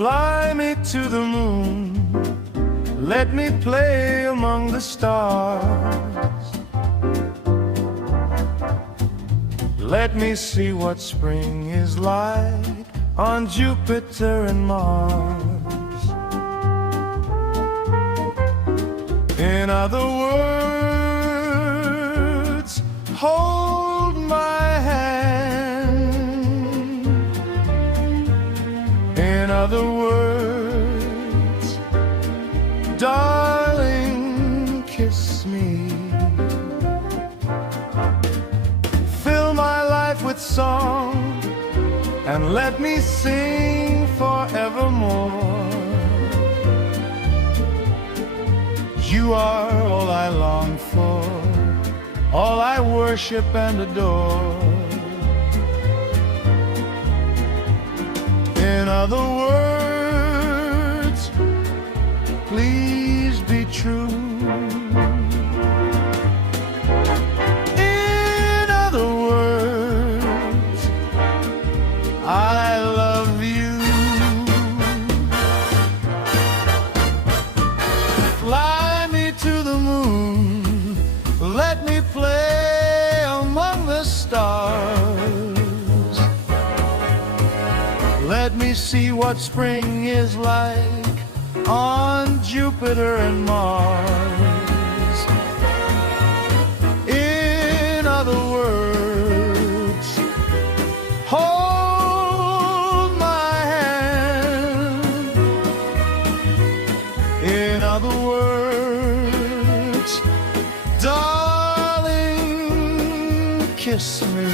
Fly me to the moon, let me play among the stars. Let me see what spring is like on Jupiter and Mars. In other words, hold my hand. In other words, darling, kiss me. Fill my life with song and let me sing forevermore. You are all I long for, all I worship and adore. In other words, please be true. In other words, I love you. Fly me to the moon, let me play among the stars. Let me see what spring is like on Jupiter and Mars. In other words, hold my hand. In other words, darling, kiss me.